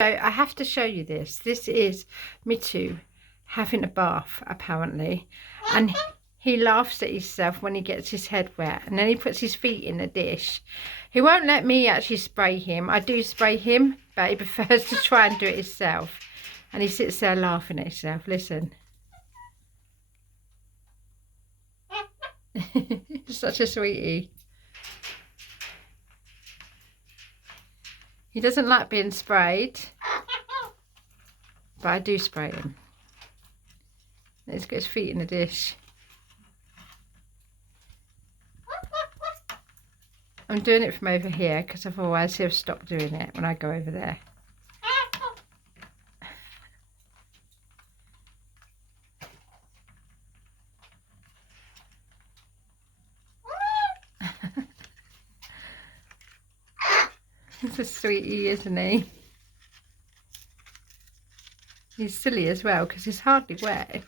So I have to show you this. This is Mitu having a bath, apparently. And he laughs at himself when he gets his head wet. And then he puts his feet in the dish. He won't let me actually spray him. I do spray him, but he prefers to try and do it himself. And he sits there laughing at himself. Listen. Such a sweetie. He doesn't like being sprayed, but I do spray him. Let's get his feet in the dish. I'm doing it from over here because otherwise he'll stop doing it when I go over there. He's a sweetie, isn't he? He's silly as well because he's hardly wet.